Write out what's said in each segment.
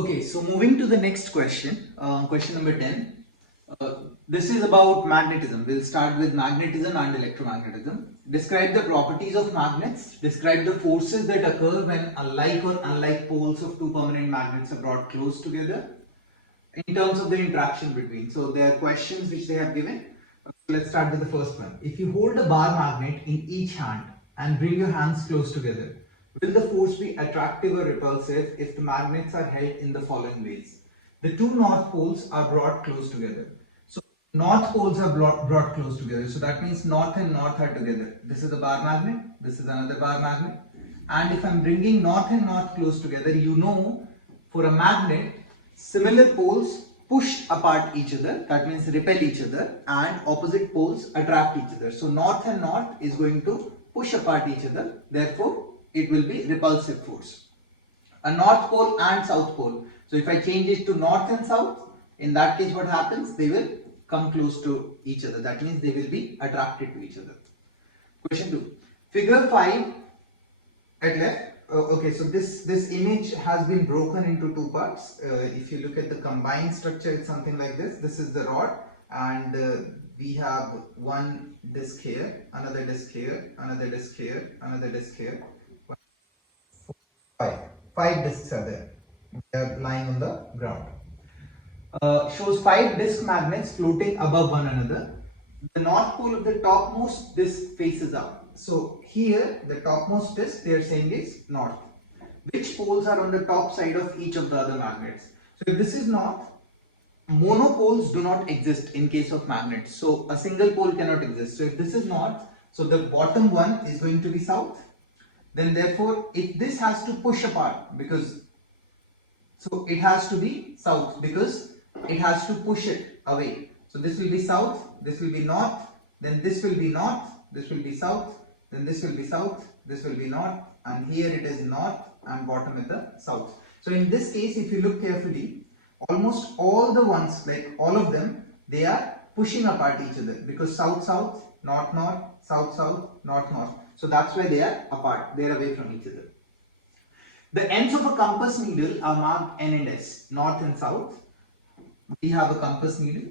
Okay, so moving to the next question, question number 10. This is about magnetism. We'll start with magnetism and electromagnetism. Describe the properties of magnets. Describe the forces that occur when alike or unlike poles of two permanent magnets are brought close together in terms of the interaction between. So there are questions which they have given. Let's start with the first one. If you hold a bar magnet in each hand and bring your hands close together, will the force be attractive or repulsive if the magnets are held in the following ways? The two north poles are brought close together. So north poles are brought close together. So that means north and north are together. This is a bar magnet. This is another bar magnet. And if I'm bringing north and north close together, you know, for a magnet, similar poles push apart each other, that means repel each other, and opposite poles attract each other. So north and north is going to push apart each other, therefore it will be repulsive force. A north pole and south pole. So if I change it to north and south, in that case what happens? They will come close to each other. That means they will be attracted to each other. Question 2. Figure 5 at left. Okay, so this image has been broken into two parts. If you look at the combined structure, it's something like this. This is the rod, and we have one disc here, another disc here, another disc here, another disc here. Five discs are there. They are lying on the ground. Shows 5 disc magnets floating above one another. The north pole of the topmost disc faces up. So here the topmost disc they are saying is north. Which poles are on the top side of each of the other magnets? So if this is north, monopoles do not exist in case of magnets. So a single pole cannot exist. So if this is north, so the bottom one is going to be south. Then therefore if this has to push apart, because so it has to be south because it has to push it away. So this will be south, this will be north, then this will be north, this will be south, then this will be south, this will be north, and here it is north and bottom is the south. So in this case, if you look carefully, almost all the ones, like all of them, they are pushing apart each other because south south, north north, south south, north north. So that's why they are apart, they are away from each other. The ends of a compass needle are marked N and S, north and south. We have a compass needle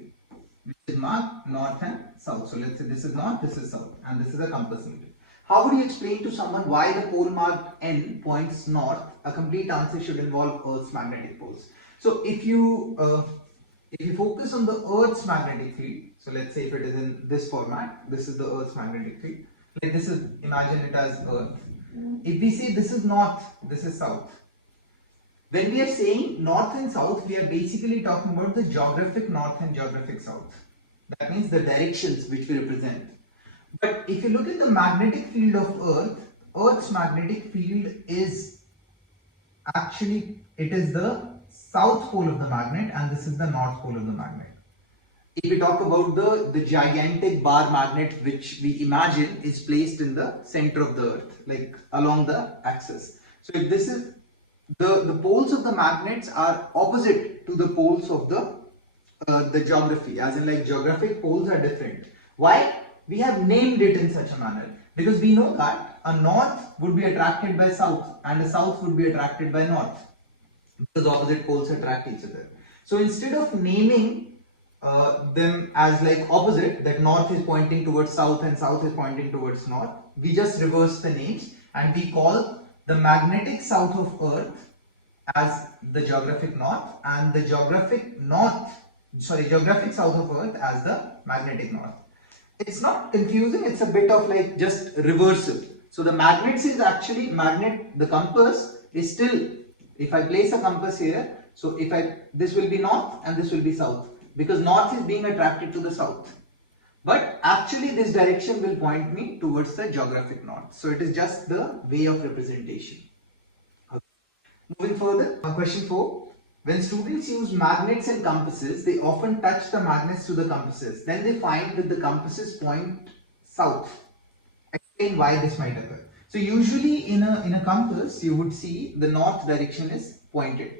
which is marked north and south. So let's say this is north, this is south, and this is a compass needle. How would you explain to someone why the pole marked N points north? A complete answer should involve Earth's magnetic poles. So if you focus on the Earth's magnetic field, so let's say if it is in this format, this is the Earth's magnetic field. Like this is, imagine it as Earth. If we say this is north, this is south. When we are saying north and south, we are basically talking about the geographic north and geographic south. That means the directions which we represent. But if you look at the magnetic field of Earth, Earth's magnetic field is actually, it is the south pole of the magnet and this is the north pole of the magnet. If we talk about the gigantic bar magnet which we imagine is placed in the center of the Earth, like along the axis. So if this is, the poles of the magnets are opposite to the poles of the geography, as in like geographic poles are different. Why? We have named it in such a manner because we know that a north would be attracted by south and a south would be attracted by north because opposite poles attract each other. So instead of naming them as like opposite, that north is pointing towards south and south is pointing towards north, we just reverse the names and we call the magnetic south of Earth as the geographic north and the geographic south of Earth as the magnetic north. It's not confusing, it's a bit of like just reversal. So the magnets is actually the compass is still, if I place a compass here, so this will be north and this will be south because north is being attracted to the south. But actually this direction will point me towards the geographic north. So it is just the way of representation. Okay. Moving further, question 4. When students use magnets and compasses, they often touch the magnets to the compasses. Then they find that the compasses point south. Explain why this might occur. So usually in a compass, you would see the north direction is pointed.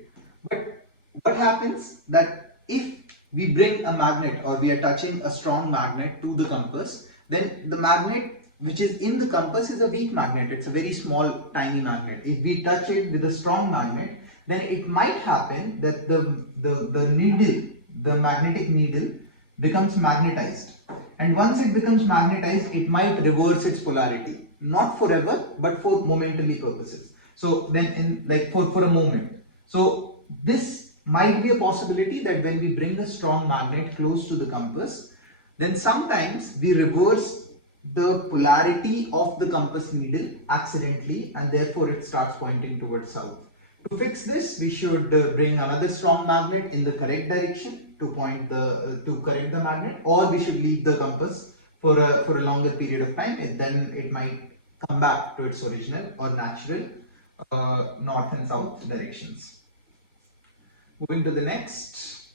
But what happens that if we bring a magnet or we are touching a strong magnet to the compass, then the magnet which is in the compass is a weak magnet. It's a very small, tiny magnet. If we touch it with a strong magnet, then it might happen that the needle, the magnetic needle becomes magnetized. And once it becomes magnetized, it might reverse its polarity. Not forever, but for momentary purposes. So then in like for a moment. So this might be a possibility that when we bring a strong magnet close to the compass, then sometimes we reverse the polarity of the compass needle accidentally, and therefore it starts pointing towards south. To fix this, we should bring another strong magnet in the correct direction to point the to correct the magnet, or we should leave the compass for a longer period of time. Then it might come back to its original or natural north and south directions. Moving to the next.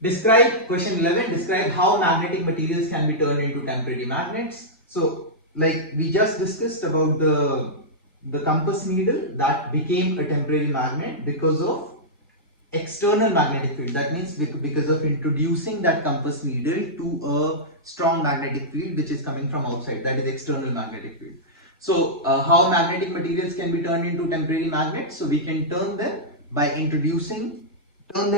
Describe, question 11, describe how magnetic materials can be turned into temporary magnets. So, like we just discussed about the compass needle that became a temporary magnet because of external magnetic field. That means because of introducing that compass needle to a strong magnetic field which is coming from outside, that is external magnetic field. So how magnetic materials can be turned into temporary magnets? So we can turn them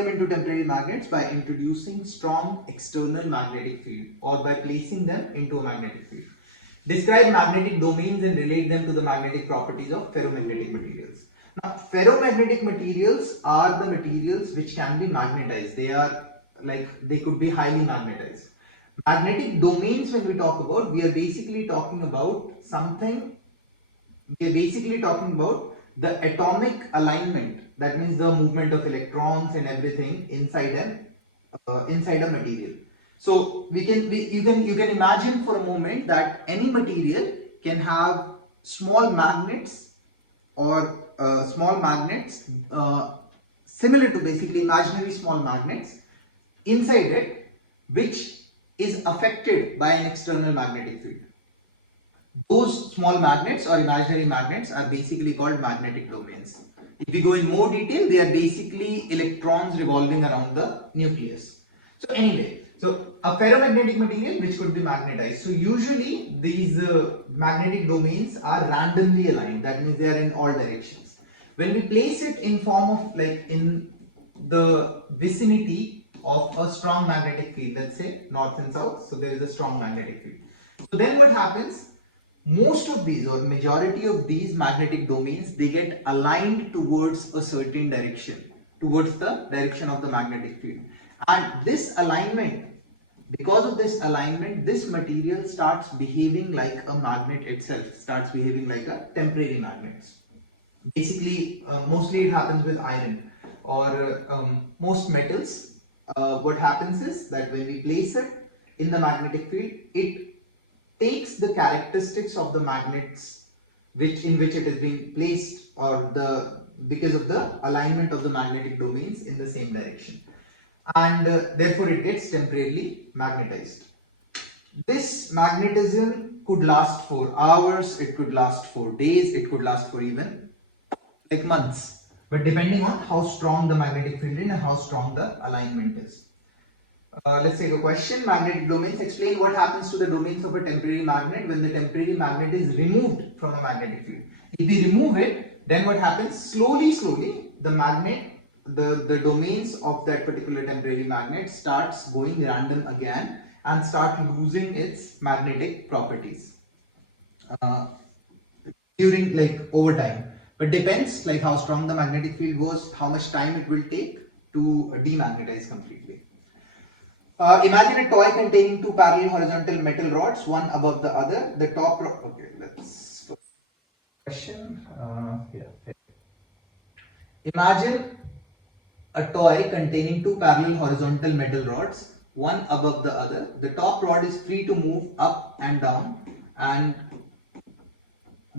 into temporary magnets by introducing strong external magnetic field, or by placing them into a magnetic field. Describe magnetic domains and relate them to the magnetic properties of ferromagnetic materials. Now, ferromagnetic materials are the materials which can be magnetized. They could be highly magnetized. Magnetic domains, when we talk about, we are basically talking about the atomic alignment. That means the movement of electrons and everything inside a material. So you can imagine for a moment that any material can have small magnets or similar to basically imaginary small magnets inside it, which is affected by an external magnetic field. Those small magnets or imaginary magnets are basically called magnetic domains. If we go in more detail, they are basically electrons revolving around the nucleus. So anyway, so a ferromagnetic material which could be magnetized. So usually these magnetic domains are randomly aligned. That means they are in all directions. When we place it in form of like in the vicinity of a strong magnetic field, let's say north and south, so there is a strong magnetic field. So then what happens? Most of these or majority of these magnetic domains, they get aligned towards a certain direction, towards the direction of the magnetic field. And this alignment, because of this alignment, this material starts behaving like a magnet itself, starts behaving like a temporary magnet. Basically, mostly it happens with iron or most metals. What happens is that when we place it in the magnetic field, it takes the characteristics of the magnets in which it is being placed, or because of the alignment of the magnetic domains in the same direction, and therefore it gets temporarily magnetized. This magnetism could last for hours, it could last for days, it could last for even like months, but depending on how strong the magnetic field is and how strong the alignment is. Let's take a question. Magnetic domains. Explain what happens to the domains of a temporary magnet when the temporary magnet is removed from a magnetic field. If we remove it, then what happens? Slowly, the domains of that particular temporary magnet starts going random again and start losing its magnetic properties during over time. But depends how strong the magnetic field was, how much time it will take to demagnetize completely. Imagine a toy containing two parallel horizontal metal rods, one above the other. The top rod. Okay, let's go. Question. Imagine a toy containing two parallel horizontal metal rods, one above the other. The top rod is free to move up and down, and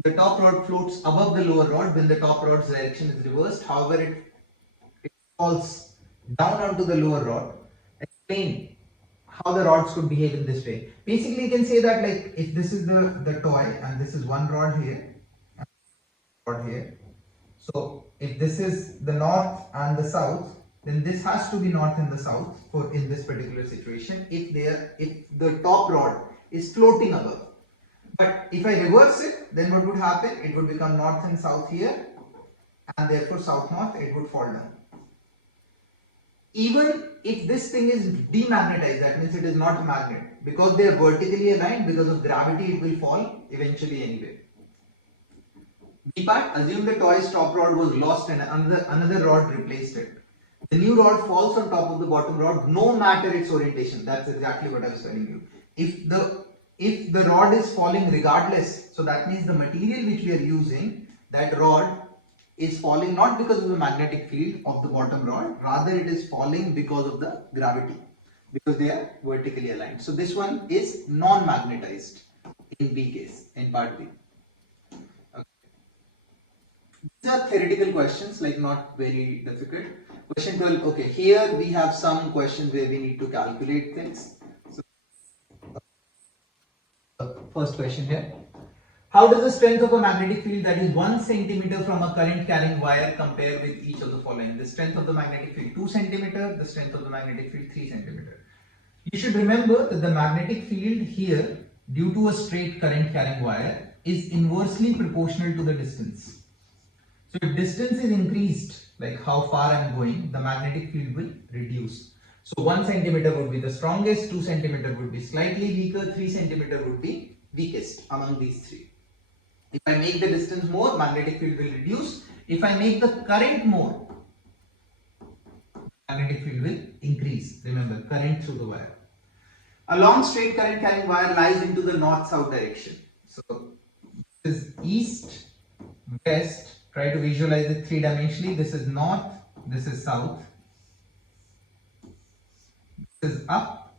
the top rod floats above the lower rod when the top rod's direction is reversed. However, it falls down onto the lower rod. Explain how the rods could behave in this way. Basically, you can say that if this is the toy and this is one rod here, and rod here. So if this is the north and the south, then this has to be north and the south for in this particular situation. If the top rod is floating above, But if I reverse it, then what would happen? It would become north and south here, and therefore south-north, it would fall down. Even if this thing is demagnetized, that means it is not a magnet, because they are vertically aligned, because of gravity, it will fall eventually anyway. B part, assume the toy's top rod was lost and another rod replaced it. The new rod falls on top of the bottom rod, no matter its orientation. That's exactly what I was telling you. If the rod is falling regardless, so that means the material which we are using, that rod is falling not because of the magnetic field of the bottom rod, rather it is falling because of the gravity, because they are vertically aligned. So this one is non-magnetized in B case, in part B. These are theoretical questions, like not very difficult. Question 12, okay, here we have some questions where we need to calculate things. So, first question here. How does the strength of a magnetic field that is 1 centimeter from a current carrying wire compare with each of the following? The strength of the magnetic field 2 centimeter, the strength of the magnetic field 3 centimeter. You should remember that the magnetic field here, due to a straight current carrying wire, is inversely proportional to the distance. So if distance is increased, like how far I am going, the magnetic field will reduce. So 1 centimeter would be the strongest, 2 centimeter would be slightly weaker, 3 centimeter would be weakest among these three. If I make the distance more, magnetic field will reduce. If I make the current more, magnetic field will increase. Remember, current through the wire. A long straight current carrying wire lies into the north-south direction. So this is east, west. Try to visualize it three-dimensionally. This is north, this is south, this is up,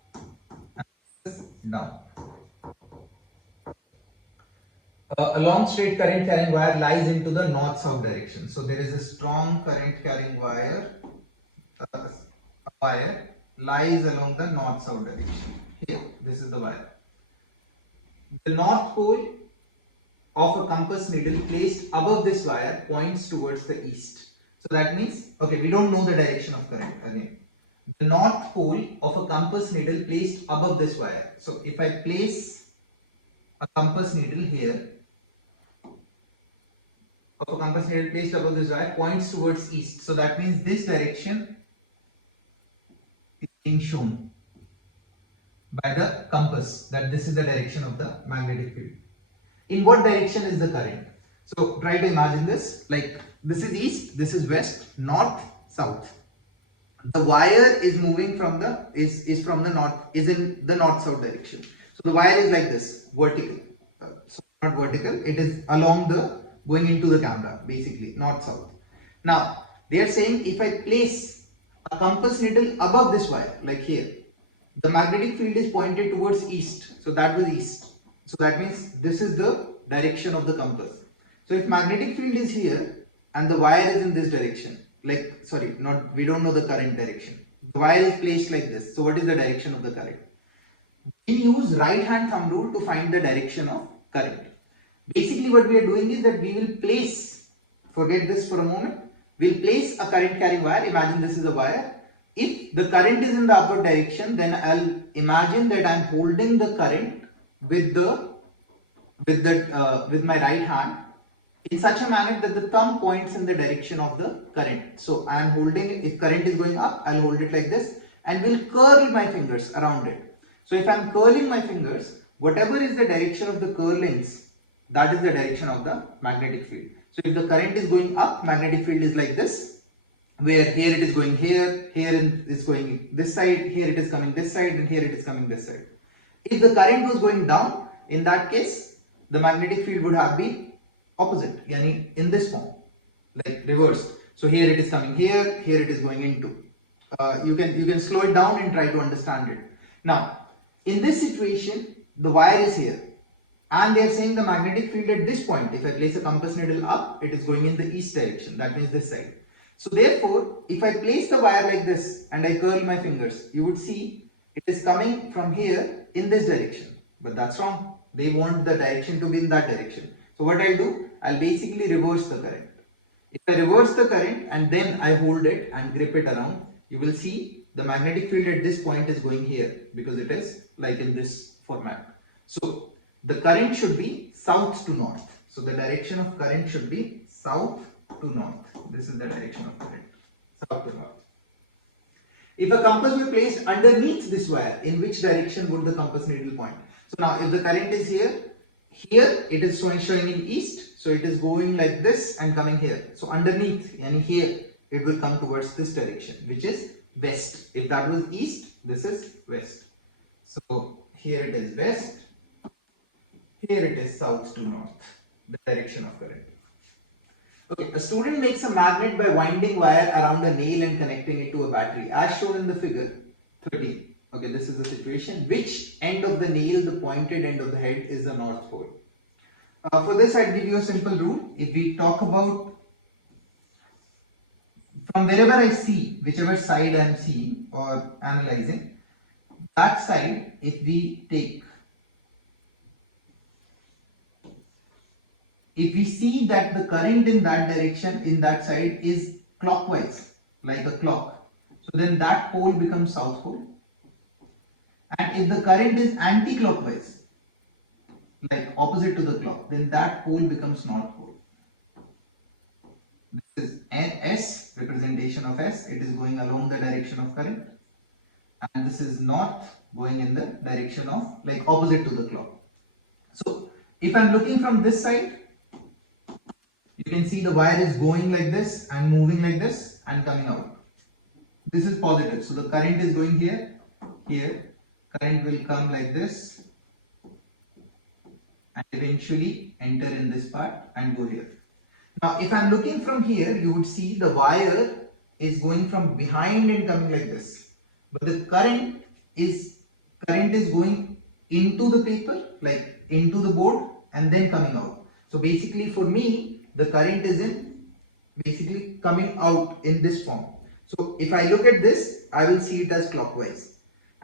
and this is down. A long straight current carrying wire lies into the north-south direction. So there is a strong current carrying wire. A wire lies along the north-south direction. Here, this is the wire. The north pole of a compass needle placed above this wire points towards the east. So that means, okay, we don't know the direction of current again. The north pole of a compass needle placed above this wire. So if I place a compass needle here, of a compass needle placed above this wire points towards east. So that means this direction is being shown by the compass, that this is the direction of the magnetic field. In what direction is the current? So try to imagine this, like this is east, this is west, north, south. The wire is moving from the is from the north, is in the north-south direction. So the wire is like this, vertical. So not vertical, it is along the going into the camera, basically north-south. Now they are saying if I place a compass needle above this wire, like here, the magnetic field is pointed towards east. So that was east. So that means this is the direction of the compass. So if magnetic field is here and the wire is in this direction, like sorry, not we don't know the current direction. The wire is placed like this. So what is the direction of the current? We use right hand thumb rule to find the direction of current. Basically what we are doing is that we will place, forget this for a moment, we'll place a current carrying wire. Imagine this is a wire. If the current is in the upward direction, then I'll imagine that I'm holding the current with my right hand in such a manner that the thumb points in the direction of the current. So I am holding it. If current is going up, I'll hold it like this and will curl my fingers around it. So if I'm curling my fingers, whatever is the direction of the curlings, that is the direction of the magnetic field. So if the current is going up, magnetic field is like this, where here it is going here, here it is going this side, here it is coming this side, and here it is coming this side. If the current was going down, in that case, the magnetic field would have been opposite, yani in this form, like reversed. So here it is coming here, here it is going into. You can slow it down and try to understand it. Now, in this situation, the wire is here, and they are saying the magnetic field at this point, if I place a compass needle up, it is going in the east direction, that means this side. So therefore, if I place the wire like this and I curl my fingers, you would see it is coming from here in this direction. But that's wrong. They want the direction to be in that direction. So what I'll do, I'll basically reverse the current. If I reverse the current and then I hold it and grip it around, you will see the magnetic field at this point is going here because it is like in this format. So the current should be south to north. So the direction of current should be south to north. This is the direction of current, south to north. If a compass were placed underneath this wire, in which direction would the compass needle point? So now if the current is here, here it is showing in east, so it is going like this and coming here. So underneath and here it will come towards this direction, which is west. If that was east, this is west. So here it is west, here it is south to north, the direction of current. Okay, a student makes a magnet by winding wire around a nail and connecting it to a battery, as shown in the figure 13. Okay, this is the situation. Which end of the nail, the pointed end of the head, is the north pole? For this, I'd give you a simple rule. If we talk about from wherever I see, whichever side I am seeing or analyzing, that side, if we see that the current in that direction, in that side, is clockwise, like a clock, so then that pole becomes south pole. And if the current is anti-clockwise, like opposite to the clock, then that pole becomes north pole. This is S, representation of S, it is going along the direction of current. And this is north, going in the direction of, like opposite to the clock. So if I'm looking from this side, you can see the wire is going like this and moving like this and coming out. This is positive, so the current is going here, here, current will come like this and eventually enter in this part and go here. Now if I'm looking from here, you would see the wire is going from behind and coming like this, but the current is going into the paper, like into the board, and then coming out. So basically for me, the current is basically coming out in this form. So if I look at this, I will see it as clockwise.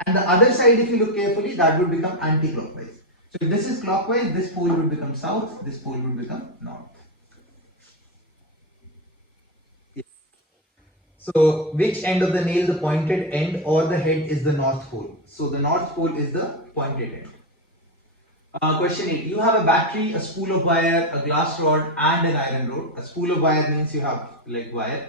And the other side, if you look carefully, that would become anti-clockwise. So if this is clockwise, this pole would become south, this pole would become north. Yes. So which end of the nail, the pointed end or the head, is the north pole? So the north pole is the pointed end. Question 8. You have a battery, a spool of wire, a glass rod and an iron rod. A spool of wire means you have like wire,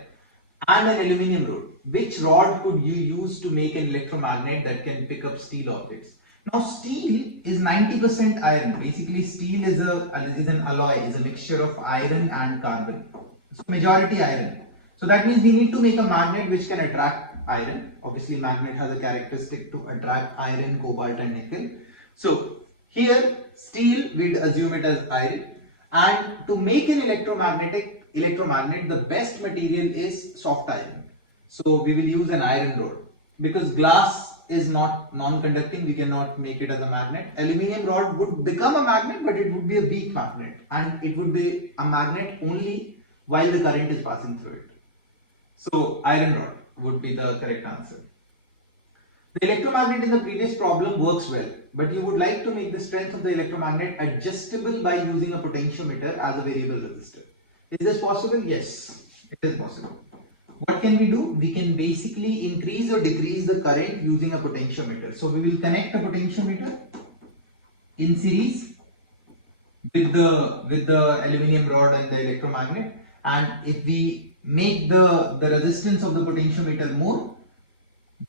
and an aluminium rod. Which rod could you use to make an electromagnet that can pick up steel objects? Now steel is 90% iron. Basically steel is an alloy, is a mixture of iron and carbon. So majority iron. So that means we need to make a magnet which can attract iron. Obviously magnet has a characteristic to attract iron, cobalt and nickel. So here steel, we'd assume it as iron, and to make an electromagnet, the best material is soft iron. So we will use an iron rod, because glass is not non-conducting, we cannot make it as a magnet. Aluminium rod would become a magnet, but it would be a weak magnet, and it would be a magnet only while the current is passing through it. So iron rod would be the correct answer. The electromagnet in the previous problem works well, but you would like to make the strength of the electromagnet adjustable by using a potentiometer as a variable resistor. Is this possible? Yes, it is possible. What can we do? We can basically increase or decrease the current using a potentiometer. So we will connect a potentiometer in series with the aluminium rod and the electromagnet, and if we make the resistance of the potentiometer more,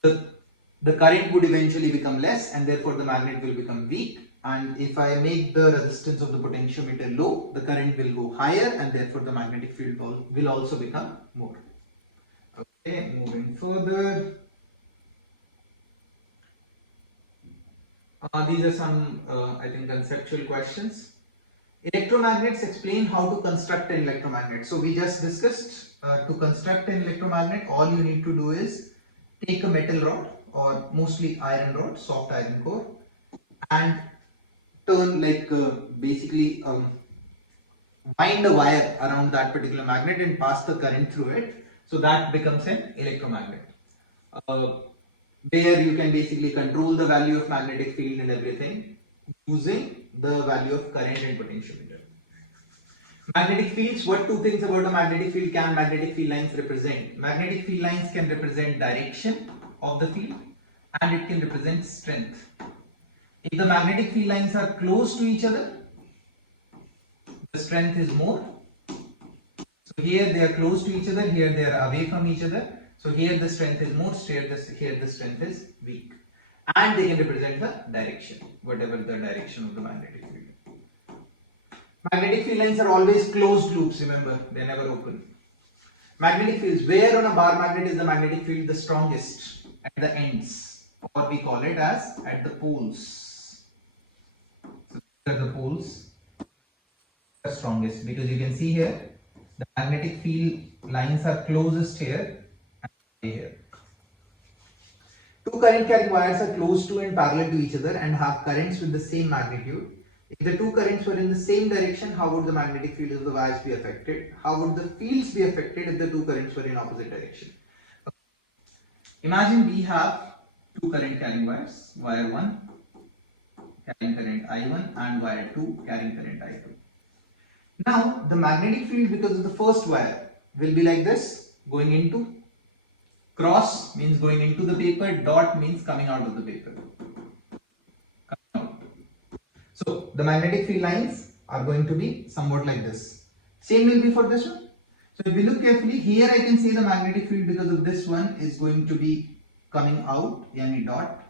the current would eventually become less and therefore the magnet will become weak. And if I make the resistance of the potentiometer low, the current will go higher and therefore the magnetic field will also become more. Okay, moving further. These are some, I think, conceptual questions. Electromagnets, explain how to construct an electromagnet. So we just discussed to construct an electromagnet, all you need to do is take a metal rod or mostly iron rod, soft iron core, and turn basically wind a wire around that particular magnet and pass the current through it. So that becomes an electromagnet. There you can basically control the value of magnetic field and everything using the value of current and potentiometer. Magnetic fields, what two things about a magnetic field can magnetic field lines represent? Magnetic field lines can represent direction of the field and it can represent strength. If the magnetic field lines are close to each other, the strength is more. So here they are close to each other, here they are away from each other. So here the strength is more, here the strength is weak. And they can represent the direction, whatever the direction of the magnetic field. Magnetic field lines are always closed loops, remember, they are never open. Magnetic fields, where on a bar magnet is the magnetic field the strongest? At the ends, or we call it as at the poles. So these are the poles, the strongest, because you can see here the magnetic field lines are closest here and here. Two current carrying wires are close to and parallel to each other and have currents with the same magnitude. If the two currents were in the same direction, how would the magnetic field of the wires be affected? How would the fields be affected if the two currents were in opposite direction? Imagine we have two current carrying wires, wire 1 carrying current I1 and wire 2 carrying current I2. Now the magnetic field, because of the first wire, will be like this, going into. Cross means going into the paper, dot means coming out of the paper. So the magnetic field lines are going to be somewhat like this. Same will be for this one. So if we look carefully, here I can see the magnetic field because of this one is going to be coming out, yani dot,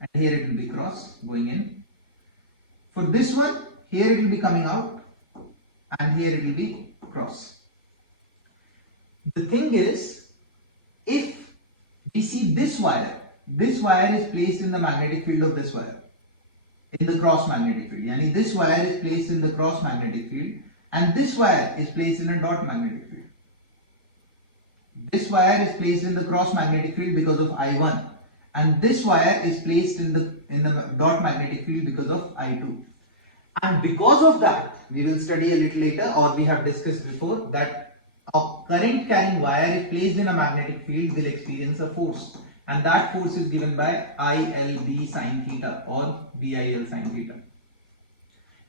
and here it will be cross going in. For this one, here it will be coming out and here it will be cross. The thing is, if we see this wire is placed in the magnetic field of this wire, in the cross magnetic field. Yani this wire is placed in the cross magnetic field and this wire is placed in a dot magnetic field. This wire is placed in the cross magnetic field because of I1 and this wire is placed in the dot magnetic field because of I2. And because of that, we will study a little later, or we have discussed before, that a current carrying wire if placed in a magnetic field will experience a force, and that force is given by ILB sine theta or BIL sine theta.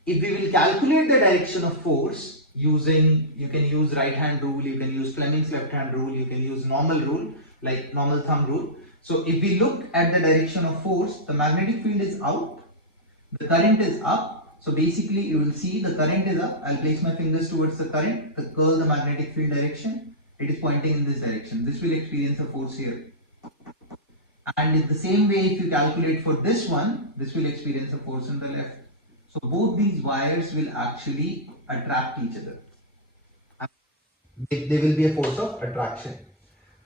If we will calculate the direction of force using, you can use right hand rule, you can use Fleming's left hand rule, you can use normal rule like normal thumb rule. So if we look at the direction of force, the magnetic field is out, the current is up. So basically you will see the current is up. I'll place my fingers towards the current, curl the magnetic field direction. It is pointing in this direction. This will experience a force here. And in the same way, if you calculate for this one, this will experience a force on the left. So both these wires will actually attract each other. There will be a force of attraction.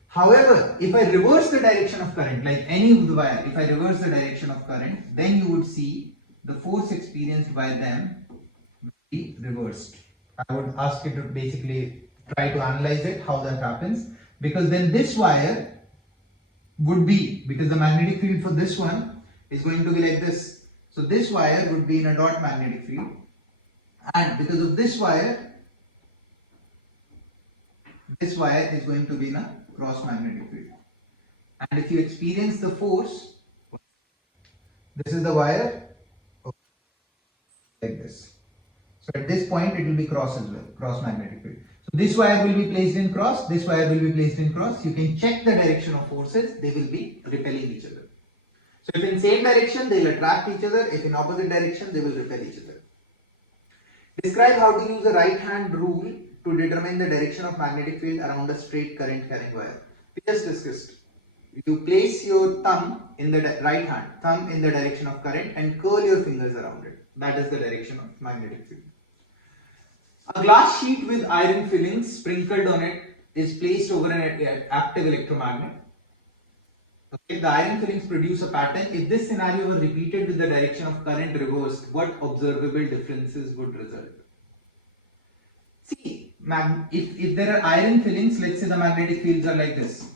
However, if I reverse the direction of current, like any of the wire, if I reverse the direction of current, then you would see the force experienced by them will be reversed. I would ask you to basically try to analyze it, how that happens, because then this wire would be, because the magnetic field for this one is going to be like this. So this wire would be in a dot magnetic field, and because of this wire is going to be in a cross magnetic field. And if you experience the force, this is the wire like this. So at this point it will be cross as well, cross magnetic field. So this wire will be placed in cross, this wire will be placed in cross. You can check the direction of forces, they will be repelling each other. So if in same direction, they will attract each other. If in opposite direction, they will repel each other. Describe how to use the right hand rule to determine the direction of magnetic field around a straight current carrying wire. We just discussed. You place your thumb in the right hand, thumb in the direction of current, and curl your fingers around it. That is the direction of magnetic field. A glass sheet with iron fillings sprinkled on it is placed over an active electromagnet. Okay, the iron fillings produce a pattern. If this scenario were repeated with the direction of current reversed, what observable differences would result? See, if there are iron fillings, let's say the magnetic fields are like this.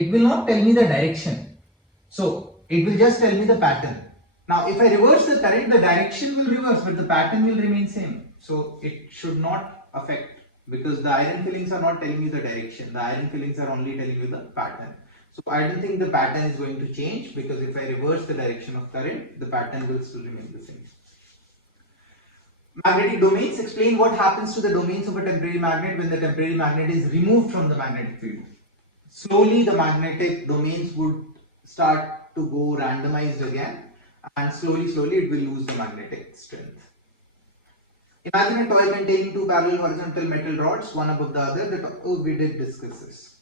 It will not tell me the direction. So it will just tell me the pattern. Now if I reverse the current, the direction will reverse, but the pattern will remain same. So it should not affect, because the iron fillings are not telling you the direction. The iron fillings are only telling you the pattern. So I don't think the pattern is going to change, because if I reverse the direction of current, the pattern will still remain the same. Magnetic domains. Explain what happens to the domains of a temporary magnet when the temporary magnet is removed from the magnetic field. Slowly the magnetic domains would start to go randomized again, and slowly it will lose the magnetic strength. Imagine a toy containing two parallel horizontal metal rods, one above the other. Oh, we did discuss this.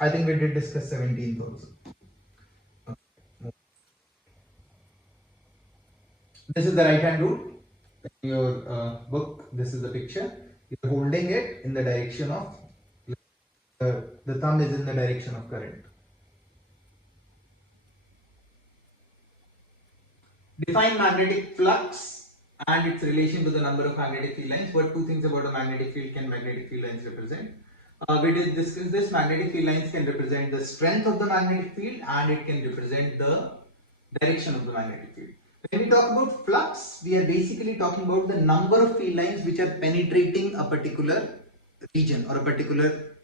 I think we did discuss 17th also. This is the right hand rule. In your book, this is the picture. You're holding it in the direction of, the thumb is in the direction of current. Define magnetic flux and its relation to the number of magnetic field lines. What two things about a magnetic field can magnetic field lines represent? We did discuss this. Magnetic field lines can represent the strength of the magnetic field and it can represent the direction of the magnetic field. When we talk about flux, we are basically talking about the number of field lines which are penetrating a particular region or a particular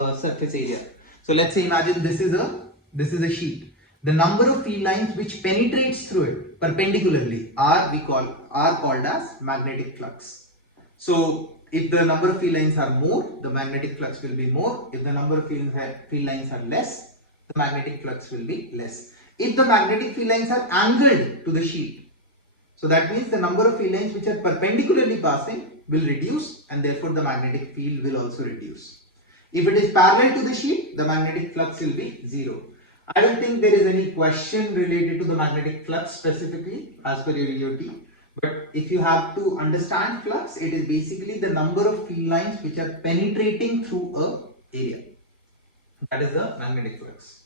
surface area. So let's say imagine this is a sheet. The number of field lines which penetrates through it perpendicularly are called as magnetic flux. So if the number of field lines are more, the magnetic flux will be more. If the number of field lines are less, the magnetic flux will be less. If the magnetic field lines are angled to the sheet, so that means the number of field lines which are perpendicularly passing will reduce, and therefore the magnetic field will also reduce. If it is parallel to the sheet, the magnetic flux will be 0. I don't think there is any question related to the magnetic flux specifically as per your EOT. But if you have to understand flux, it is basically the number of field lines which are penetrating through a area. That is the magnetic flux.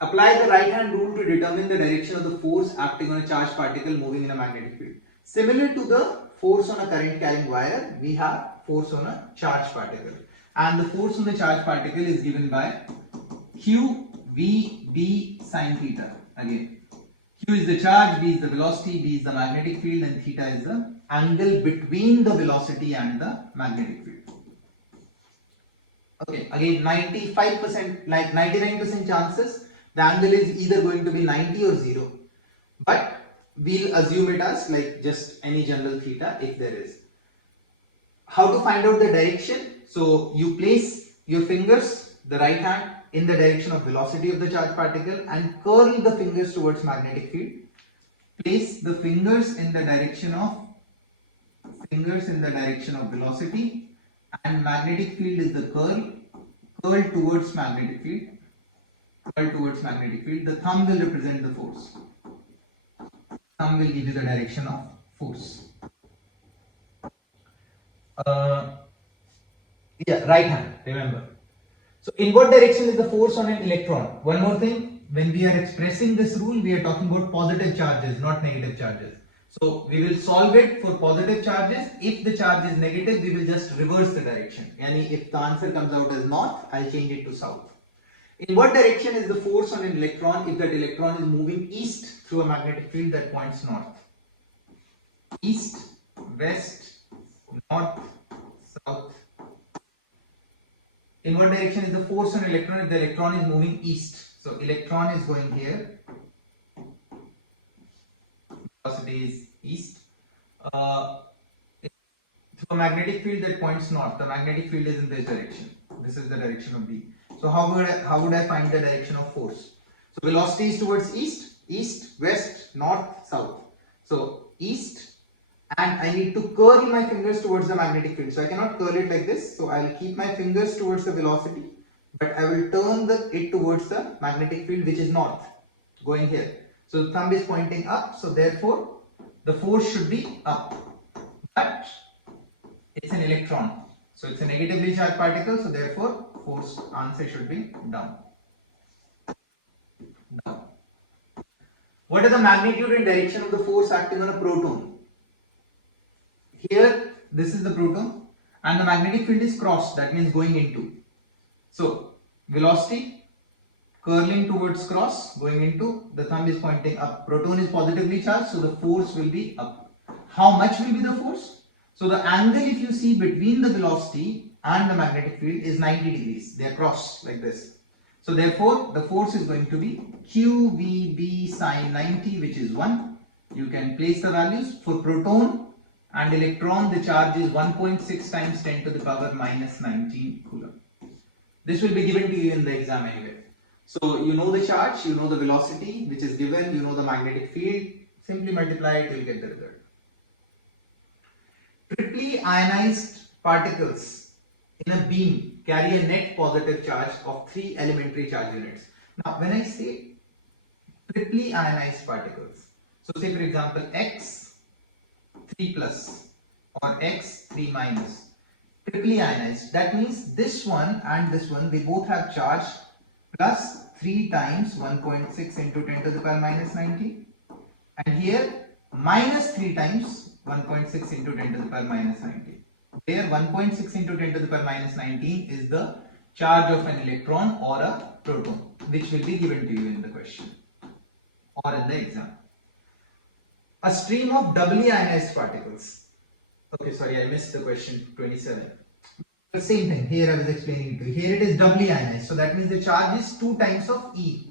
Apply the right hand rule to determine the direction of the force acting on a charged particle moving in a magnetic field. Similar to the force on a current carrying wire, we have force on a charged particle. And the force on the charged particle is given by Q, V, B sin theta. Again, Q is the charge, V is the velocity, B is the magnetic field, and theta is the angle between the velocity and the magnetic field. Okay, again 95%, like 99% chances, the angle is either going to be 90 or 0. But we'll assume it as like just any general theta if there is. How to find out the direction? So you place your fingers, the right hand, in the direction of velocity of the charged particle and curl the fingers towards magnetic field. Place the fingers in the direction of velocity, and magnetic field is the curl towards magnetic field. The thumb will represent the force. Thumb will give you the direction of force. Right hand, remember. So in what direction is the force on an electron? One more thing, when we are expressing this rule, we are talking about positive charges, not negative charges. So we will solve it for positive charges. If the charge is negative, we will just reverse the direction. Yani if the answer comes out as north, I'll change it to south. In what direction is the force on an electron if that electron is moving east through a magnetic field that points north? East, west, north, south. In what direction is the force on an electron if the electron is moving east? So electron is going here. Velocity is east. Through a magnetic field that points north. The magnetic field is in this direction. This is the direction of B. So how would I find the direction of force? So velocity is towards east, west, north, south. So east, and I need to curl my fingers towards the magnetic field. So I cannot curl it like this. So I will keep my fingers towards the velocity, but I will turn it towards the magnetic field which is north, going here. So the thumb is pointing up. So therefore the force should be up. But it's an electron. So it's a negatively charged particle. So therefore force answer should be down. What are the magnitude and direction of the force acting on a proton? Here, this is the proton and the magnetic field is crossed, that means going into. So, velocity, curling towards cross, going into, the thumb is pointing up. Proton is positively charged, so the force will be up. How much will be the force? So, the angle if you see between the velocity and the magnetic field is 90 degrees. They are crossed like this. So, therefore, the force is going to be QVB sin 90, which is 1. You can place the values. For proton and electron, the charge is 1.6 times 10 to the power minus 19 coulomb. This will be given to you in the exam anyway. So you know the charge, you know the velocity which is given, you know the magnetic field. Simply multiply it, you'll get the result. Triply ionized particles in a beam carry a net positive charge of 3 elementary charge units. Now, when I say triply ionized particles, so say for example X 3 plus or X 3 minus, triply ionized, that means this one and this one, they both have charge plus 3 times 1.6 into 10 to the power minus 19, and here minus 3 times 1.6 into 10 to the power minus 19. There 1.6 into 10 to the power minus 19 is the charge of an electron or a proton, which will be given to you in the question or in the exam. A stream of doubly ionized particles. Okay, sorry, I missed the question 27. The same thing, here I was explaining to you. Here it is doubly ionized, so that means the charge is 2 times of E.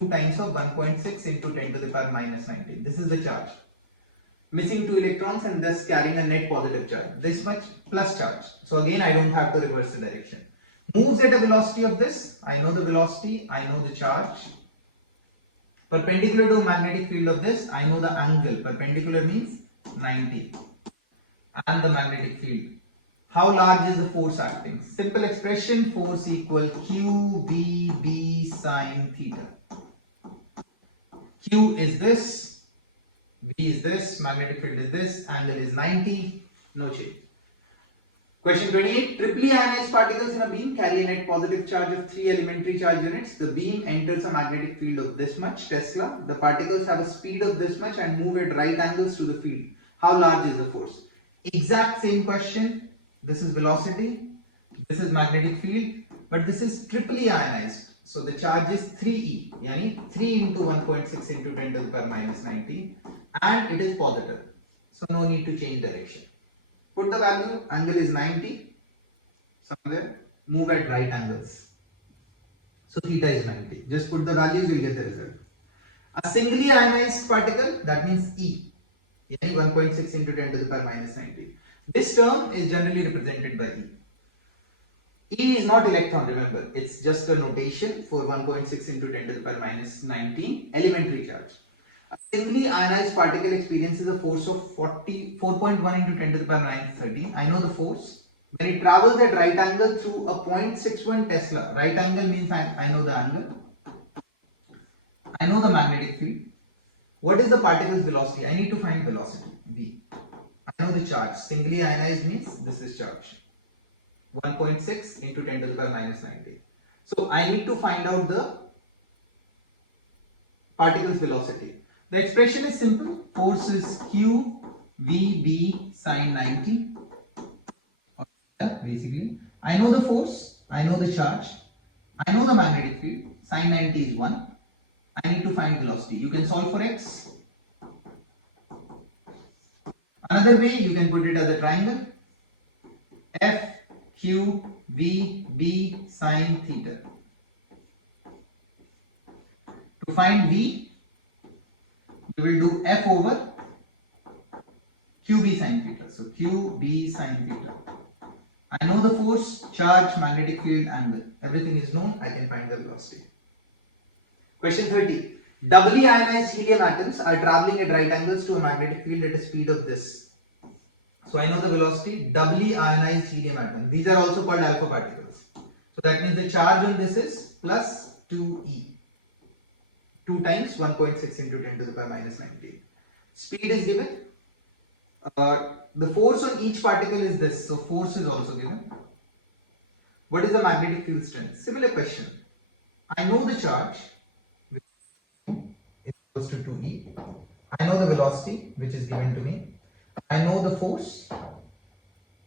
2 times of 1.6 into 10 to the power minus 19. This is the charge. Missing 2 electrons and thus carrying a net positive charge. This much plus charge. So again I don't have to reverse the direction. Moves at a velocity of this. I know the velocity, I know the charge. Perpendicular to a magnetic field of this, I know the angle. Perpendicular means 90. And the magnetic field. How large is the force acting? Simple expression, force equal QVB sine theta. Q is this, V is this, magnetic field is this, angle is 90, no change. Question 28. Triply ionized particles in a beam carry a net positive charge of 3 elementary charge units. The beam enters a magnetic field of this much, Tesla. The particles have a speed of this much and move at right angles to the field. How large is the force? Exact same question. This is velocity, this is magnetic field, but this is triply ionized. So the charge is 3e, yani 3 into 1.6 into 10 to the power minus 19, and it is positive. So no need to change direction. Put the value, angle is 90, somewhere, move at right angles. So theta is 90. Just put the values, you will get the result. A singly ionized particle, that means E, yani 1.6 into 10 to the power minus 19. This term is generally represented by E. E is not electron, remember, it's just a notation for 1.6 into 10 to the power minus 19 elementary charge. A singly ionized particle experiences a force of 4.1 into 10 to the power minus 13. I know the force. When it travels at right angle through a 0.61 Tesla, right angle means I know the angle. I know the magnetic field. What is the particle's velocity? I need to find velocity, V. I know the charge. Singly ionized means this is charge. 1.6 into 10 to the power minus 90. So I need to find out the particle's velocity. The expression is simple. Force is Q VB sine 90. Basically, I know the force, I know the charge, I know the magnetic field. Sine 90 is 1. I need to find velocity. You can solve for x. Another way, you can put it as a triangle. F Q V B sine theta. To find V, you will do F over QB sine theta. So QB sine theta. I know the force, charge, magnetic field, angle. Everything is known. I can find the velocity. Question 30. Doubly ionized helium atoms are traveling at right angles to a magnetic field at a speed of this. So I know the velocity, doubly ionized helium atom. These are also called alpha particles. So that means the charge on this is plus 2e. 2 times 1.6 into 10 to the power minus 19. Speed is given. The force on each particle is this. So force is also given. What is the magnetic field strength? Similar question. I know the charge. It's equals to 2e. I know the velocity, which is given to me. I know the force.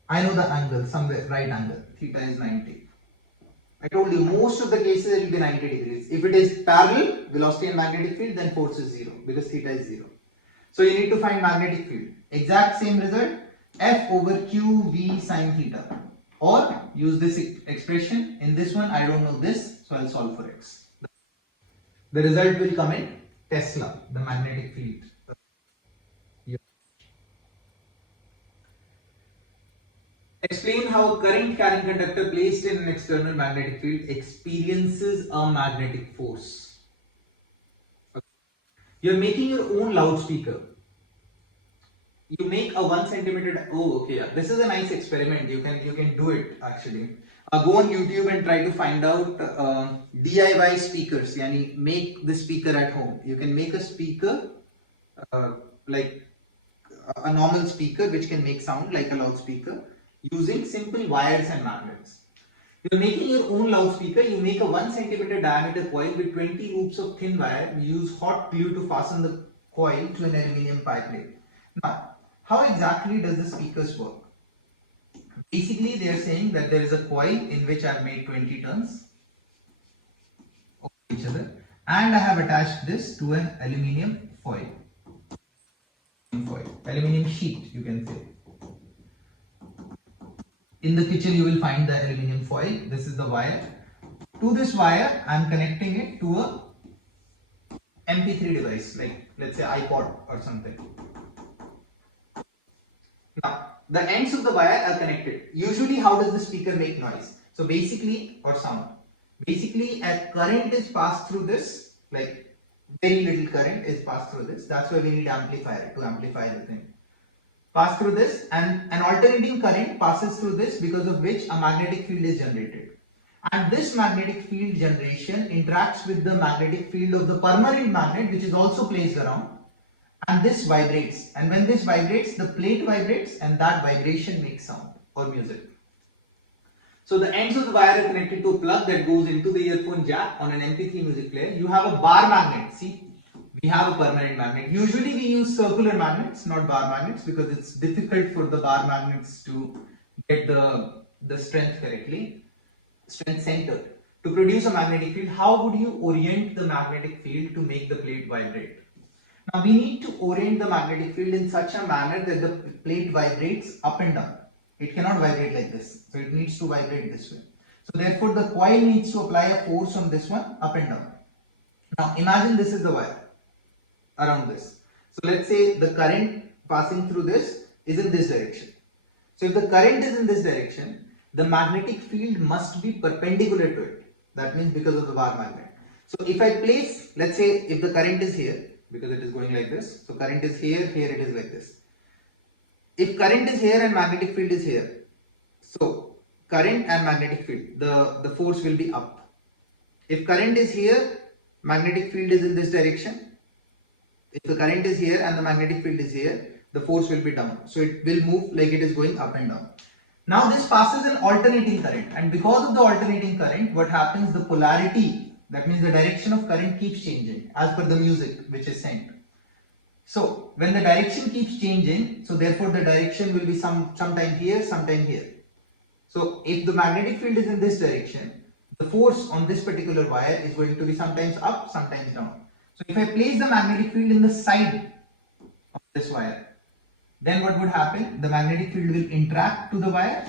I know the angle, somewhere right angle. Theta is 90. I told you most of the cases it will be 90 degrees. If it is parallel, velocity and magnetic field, then force is 0 because theta is 0. So you need to find magnetic field. Exact same result. F over Q V sine theta. Or use this expression. In this one, I don't know this, so I'll solve for x. The result will come in Tesla, the magnetic field. Explain how a current carrying conductor placed in an external magnetic field experiences a magnetic force. You're making your own loudspeaker. You make a 1 centimeter. Oh, okay. Yeah. This is a nice experiment. You can do it actually. Go on YouTube and try to find out DIY speakers. Yani make the speaker at home. You can make a speaker uh, like a normal speaker which can make sound like a loudspeaker using simple wires and magnets. You're making your own loudspeaker. You make a 1 centimeter diameter coil with 20 loops of thin wire. You use hot glue to fasten the coil to an aluminium pipe plate. Now, how exactly does the speakers work? Basically, they are saying that there is a coil in which I have made 20 turns of each other, and I have attached this to an aluminium aluminium sheet, you can say. In the kitchen, you will find the aluminium foil. This is the wire. To this wire, I am connecting it to a MP3 device, like let's say iPod or something. Now, the ends of the wire are connected. Usually, how does the speaker make noise? So basically, or sound. Basically, a current is passed through this, like very little current is passed through this. That's why we need amplifier to amplify the thing. Pass through this, and an alternating current passes through this, because of which a magnetic field is generated. And this magnetic field generation interacts with the magnetic field of the permanent magnet, which is also placed around, and this vibrates. And when this vibrates, the plate vibrates, and that vibration makes sound or music. So the ends of the wire are connected to a plug that goes into the earphone jack on an MP3 music player. You have a bar magnet. See, we have a permanent magnet. Usually we use circular magnets, not bar magnets, because it's difficult for the bar magnets to get the strength correctly, strength center. To produce a magnetic field, how would you orient the magnetic field to make the plate vibrate? Now we need to orient the magnetic field in such a manner that the plate vibrates up and down. It cannot vibrate like this. So it needs to vibrate this way. So therefore the coil needs to apply a force on this one up and down. Now imagine this is the wire around this. So let's say the current passing through this is in this direction. So if the current is in this direction, the magnetic field must be perpendicular to it. That means because of the bar magnet. So if I place, let's say if the current is here, because it is going like this. So current is here, here it is like this. If current is here and magnetic field is here, so current and magnetic field, the force will be up. If current is here, magnetic field is in this direction. If the current is here and the magnetic field is here, the force will be down. So it will move like it is going up and down. Now this passes an alternating current, and because of the alternating current, what happens? The polarity, that means the direction of current, keeps changing as per the music which is sent. So when the direction keeps changing, so therefore the direction will be sometime here, sometime here. So if the magnetic field is in this direction, the force on this particular wire is going to be sometimes up, sometimes down. So if I place the magnetic field in the side of this wire, then what would happen? The magnetic field will interact to the wire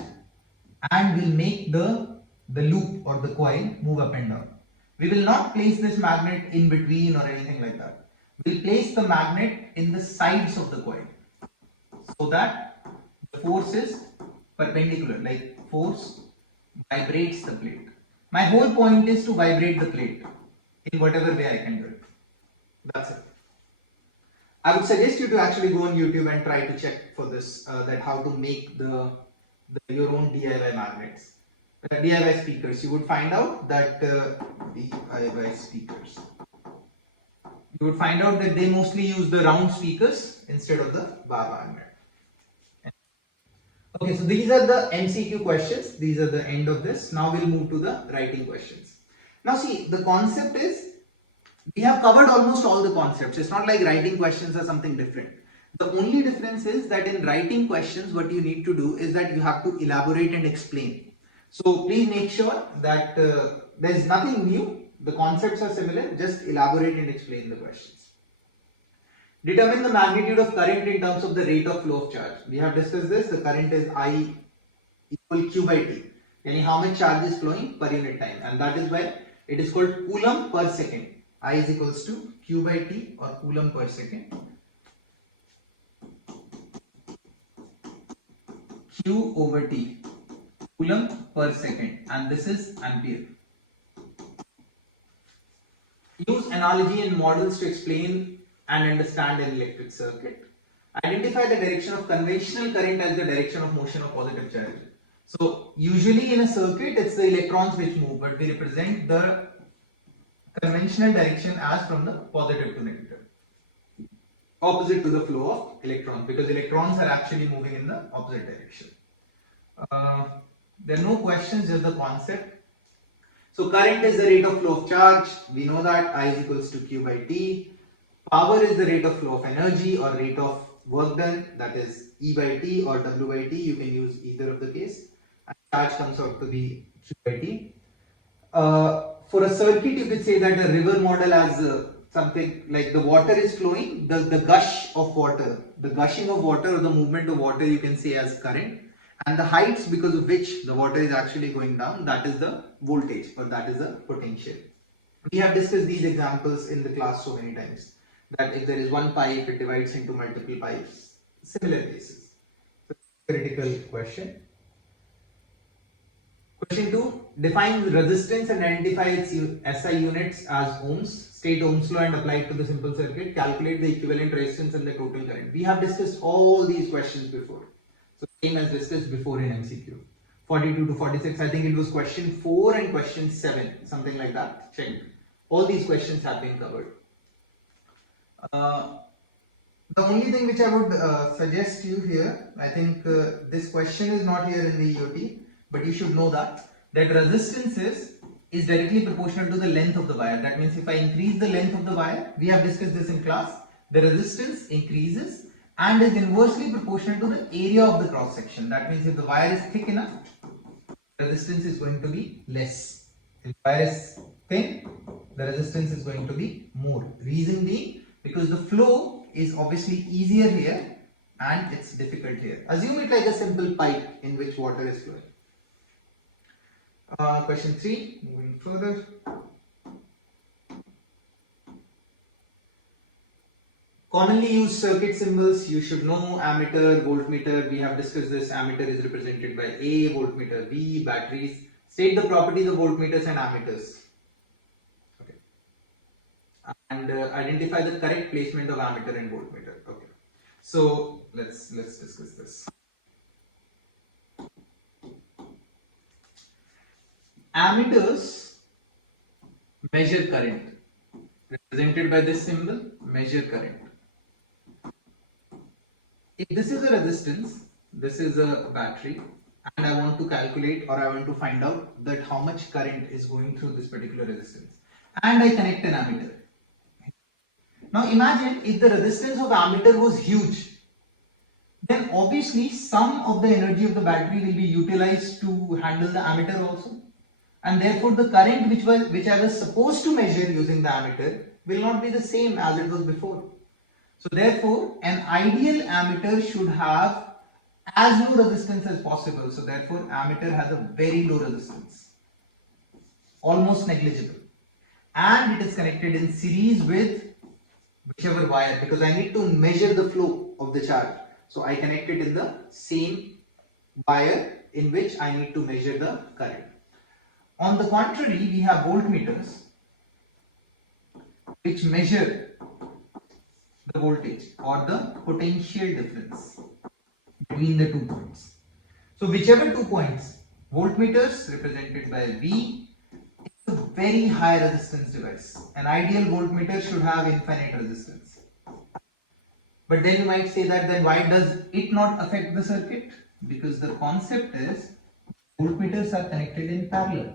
and will make the loop or the coil move up and down. We will not place this magnet in between or anything like that. We'll place the magnet in the sides of the coil so that the force is perpendicular, like force vibrates the plate. My whole point is to vibrate the plate in whatever way I can do it. That's it. I would suggest you to actually go on YouTube and try to check for this, that how to make your own DIY magnets, DIY speakers. You would find out that DIY speakers. You would find out that they mostly use the round speakers instead of the bar magnet. Okay, so these are the MCQ questions. These are the end of this. Now we'll move to the writing questions. Now see, the concept is, we have covered almost all the concepts. It's not like writing questions are something different. The only difference is that in writing questions, what you need to do is that you have to elaborate and explain. So please make sure that there is nothing new. The concepts are similar. Just elaborate and explain the questions. Determine the magnitude of current in terms of the rate of flow of charge. We have discussed this. The current is I equal Q by T. Yani how much charge is flowing per unit time. And that is why it is called coulomb per second. I is equals to Q by T or coulomb per second. Q over T. coulomb per second, and this is ampere. Use analogy and models to explain and understand an electric circuit. Identify the direction of conventional current as the direction of motion of positive charge. So usually in a circuit it's the electrons which move, but we represent the conventional direction as from the positive to negative, opposite to the flow of electrons, because electrons are actually moving in the opposite direction. There are no questions, just the concept. So current is the rate of flow of charge. We know that I is equals to Q by T. Power is the rate of flow of energy or rate of work done, that is E by T or W by T. You can use either of the case. And charge comes out to be Q by T. For a circuit, you could say that a river model as something like the water is flowing, the gush of water, the gushing of water or the movement of water you can say as current, and the heights because of which the water is actually going down, that is the voltage or that is the potential. We have discussed these examples in the class so many times, that if there is one pipe, it divides into multiple pipes, similar cases. So, critical question. Question 2. Define resistance and identify its SI units as ohms. State Ohm's law and apply it to the simple circuit. Calculate the equivalent resistance and the total current. We have discussed all these questions before. So same as discussed before in MCQ. 42 to 46. I think it was question 4 and question 7. Something like that. Check. All these questions have been covered. The only thing which I would suggest you here, I think this question is not here in the EOT, but you should know that resistance is directly proportional to the length of the wire. That means if I increase the length of the wire, we have discussed this in class, the resistance increases and is inversely proportional to the area of the cross section. That means if the wire is thick enough, resistance is going to be less. If the wire is thin, the resistance is going to be more. Reason being, because the flow is obviously easier here and it's difficult here. Assume it like a simple pipe in which water is flowing. Question 3, moving further. Commonly used circuit symbols, you should know ammeter, voltmeter. We have discussed this. Ammeter is represented by A, voltmeter B, batteries. State the properties of voltmeters and ammeters. Okay. And identify the correct placement of ammeter and voltmeter. Okay. So let's discuss this. Ammeters measure current, represented by this symbol, measure current. If this is a resistance, this is a battery, and I want to calculate or I want to find out that how much current is going through this particular resistance, and I connect an ammeter. Now imagine if the resistance of ammeter was huge, then obviously some of the energy of the battery will be utilized to handle the ammeter also. And therefore the current which I was supposed to measure using the ammeter will not be the same as it was before. So therefore an ideal ammeter should have as low resistance as possible. So therefore ammeter has a very low resistance, almost negligible, and it is connected in series with whichever wire, because I need to measure the flow of the charge. So I connect it in the same wire in which I need to measure the current. On the contrary, we have voltmeters which measure the voltage or the potential difference between the 2 points. So whichever 2 points, voltmeters represented by V, is a very high resistance device. An ideal voltmeter should have infinite resistance. But then you might say that then why does it not affect the circuit? Because the concept is voltmeters are connected in parallel.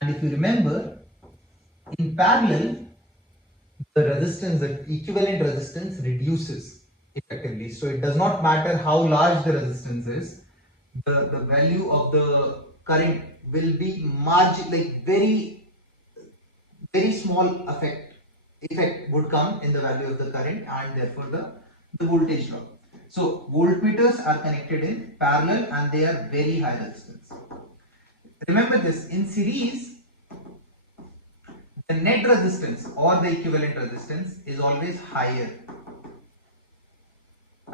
And if you remember, in parallel, the resistance, the equivalent resistance reduces effectively. So it does not matter how large the resistance is, the value of the current will be like very small effect would come in the value of the current and therefore the voltage drop. So voltmeters are connected in parallel and they are very high resistance. Remember this, in series, the net resistance or the equivalent resistance is always higher.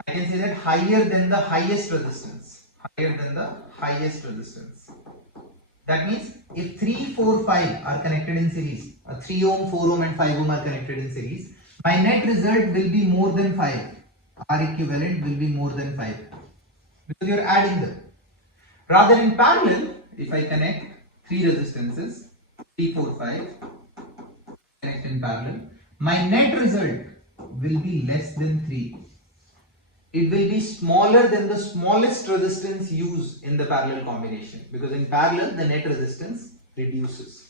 I can say that higher than the highest resistance. Higher than the highest resistance. That means if 3, 4, 5 are connected in series, 3 ohm, 4 ohm and 5 ohm are connected in series, my net result will be more than 5. R equivalent will be more than 5 because you're adding them. Rather in parallel, if I connect 3 resistances, 3, 4, 5, connect in parallel, my net result will be less than 3. It will be smaller than the smallest resistance used in the parallel combination, because in parallel the net resistance reduces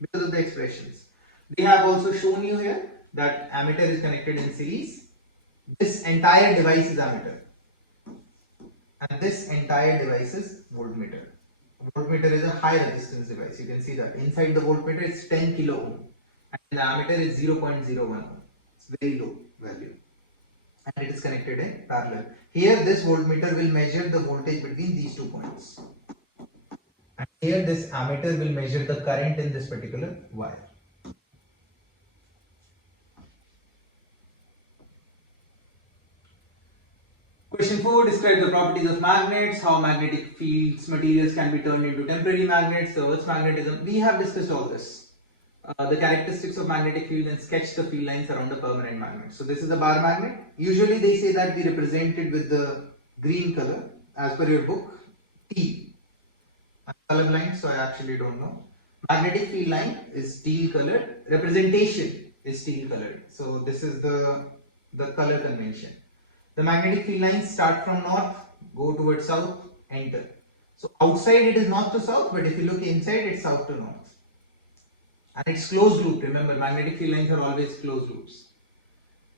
because of the expressions. They have also shown you here that ammeter is connected in series. This entire device is ammeter and this entire device is voltmeter. Voltmeter is a high resistance device. You can see that inside the voltmeter it's 10 kilo ohm and the ammeter is 0.01 ohm. It's very low value. And it is connected in parallel. Here this voltmeter will measure the voltage between these 2 points. And here this ammeter will measure the current in this particular wire. Question 4. Describe the properties of magnets, how magnetic fields, materials can be turned into temporary magnets, what's magnetism. We have discussed all this. The characteristics of magnetic field and sketch the field lines around a permanent magnet. So this is a bar magnet. Usually they say that we represent it with the green color as per your book, T. I'm colorblind, so I actually don't know. Magnetic field line is teal colored. Representation is teal colored. So this is the color convention. The magnetic field lines start from north, go towards south, enter. So outside it is north to south, but if you look inside it's south to north. And it's closed loop. Remember, magnetic field lines are always closed loops.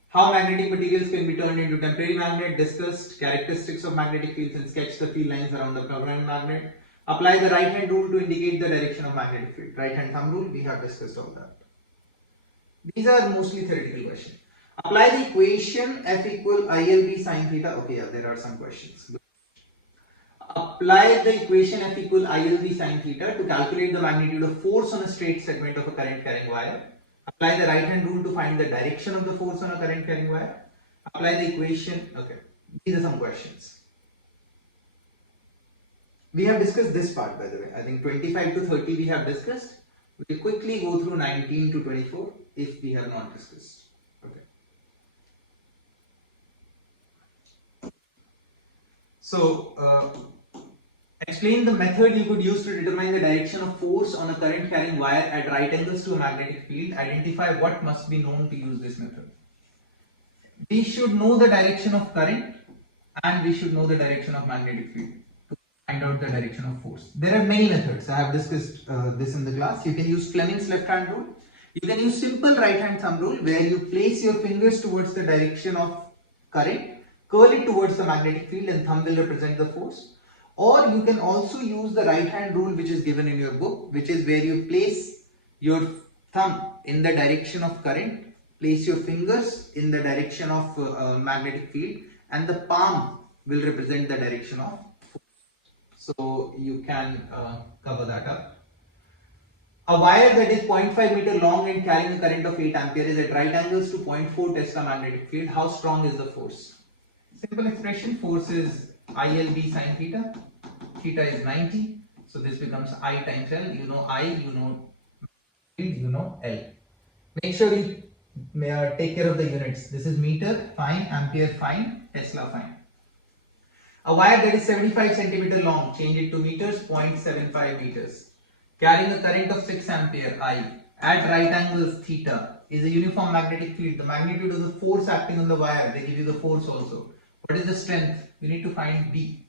How magnetic materials can be turned into temporary magnet, discussed. Characteristics of magnetic fields and sketch the field lines around the permanent magnet. Apply the right hand rule to indicate the direction of magnetic field. Right hand thumb rule, we have discussed all that. These are mostly theoretical questions. Apply the equation F equal ILB sin theta. Okay, yeah, there are some questions. Apply the equation F equal ILB sin theta to calculate the magnitude of force on a straight segment of a current carrying wire. Apply the right hand rule to find the direction of the force on a current carrying wire. Apply the equation. Okay, these are some questions. We have discussed this part, by the way. I think 25 to 30 we have discussed. We'll quickly go through 19 to 24 if we have not discussed. Okay. So, explain the method you could use to determine the direction of force on a current carrying wire at right angles to a magnetic field. Identify what must be known to use this method. We should know the direction of current and we should know the direction of magnetic field to find out the direction of force. There are many methods. I have discussed this in the class. You can use Fleming's left hand rule. You can use simple right hand thumb rule where you place your fingers towards the direction of current, curl it towards the magnetic field and thumb will represent the force. Or you can also use the right hand rule which is given in your book, which is where you place your thumb in the direction of current, place your fingers in the direction of magnetic field and the palm will represent the direction of force. So you can cover that up. A wire that is 0.5 meter long and carrying a current of 8 ampere is at right angles to 0.4 Tesla magnetic field. How strong is the force? Simple expression, force is ILB sin theta. Theta is 90. So this becomes I times L. You know I, you know field, you know L. Make sure you take care of the units. This is meter, fine, ampere, fine, Tesla, fine. A wire that is 75 centimeter long, change it to meters, 0.75 meters. Carrying a current of 6 ampere I at right angles theta is a uniform magnetic field. The magnitude of the force acting on the wire, they give you the force also. What is the strength? You need to find B.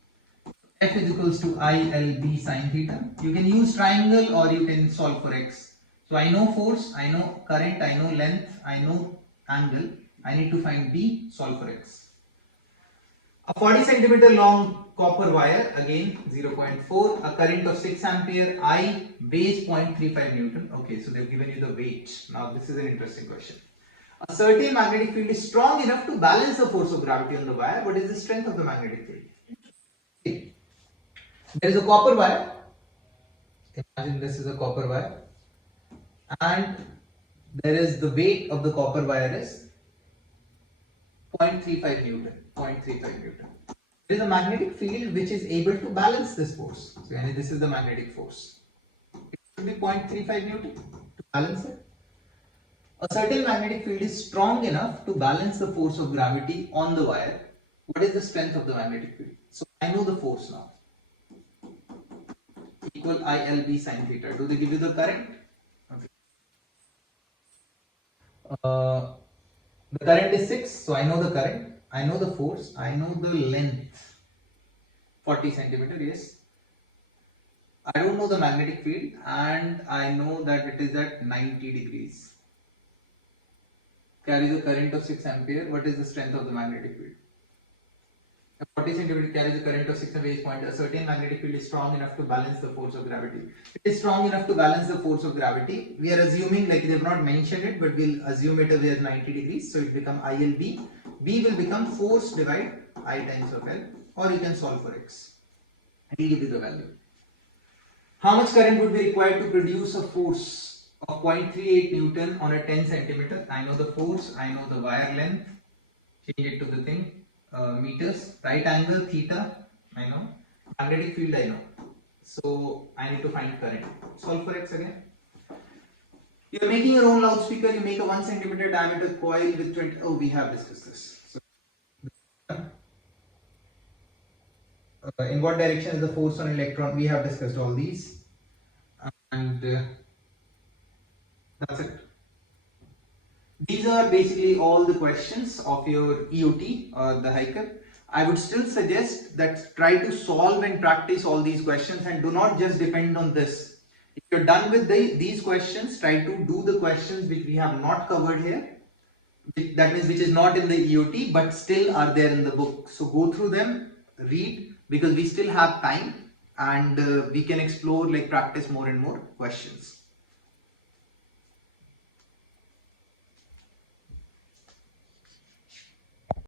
F is equals to ILB sin theta. You can use triangle or you can solve for X. So I know force, I know current, I know length, I know angle. I need to find B, solve for X. A 40 centimeter long copper wire, again 0.4, a current of 6 ampere, I, base 0.35 Newton. Okay, so they've given you the weight. Now this is an interesting question. A certain magnetic field is strong enough to balance the force of gravity on the wire. What is the strength of the magnetic field? Okay. There is a copper wire. Imagine this is a copper wire. And there is the weight of the copper wire is 0.35 Newton. 0.35 Newton. There is a magnetic field which is able to balance this force. So this is the magnetic force. should be 0.35 Newton to balance it. A certain magnetic field is strong enough to balance the force of gravity on the wire. What is the strength of the magnetic field? So I know the force now. Equal ILB sin theta. Do they give you the current? Okay. The current is 6, so I know the current, I know the force, I know the length. 40 centimeter, yes. I don't know the magnetic field and I know that it is at 90 degrees. Carries a current of 6 ampere. What is the strength of the magnetic field? A 40 centimeter carries a current of 6 ampere point. A certain magnetic field is strong enough to balance the force of gravity. It is strong enough to balance the force of gravity. We are assuming, like they have not mentioned it, but we'll assume it as 90 degrees. So it becomes ILB. B will become force divide I times of L, or you can solve for X. I will give you the value. How much current would be required to produce a force of 0.38 Newton on a 10 centimeter? I know the force, I know the wire length, change it to the thing, meters, right angle, theta, I know, magnetic field I know. So I need to find current. Solve for X again. You are making your own loudspeaker, you make a 1 centimeter diameter coil with 20, oh we have discussed this. So, in what direction is the force on electron? We have discussed all these, and that's it. These are basically all the questions of your EOT or the hiker. I would still suggest that try to solve and practice all these questions and do not just depend on this. If you're done with these questions, try to do the questions which we have not covered here. That means which is not in the EOT but still are there in the book. So go through them, read, because we still have time and we can explore, like practice more and more questions.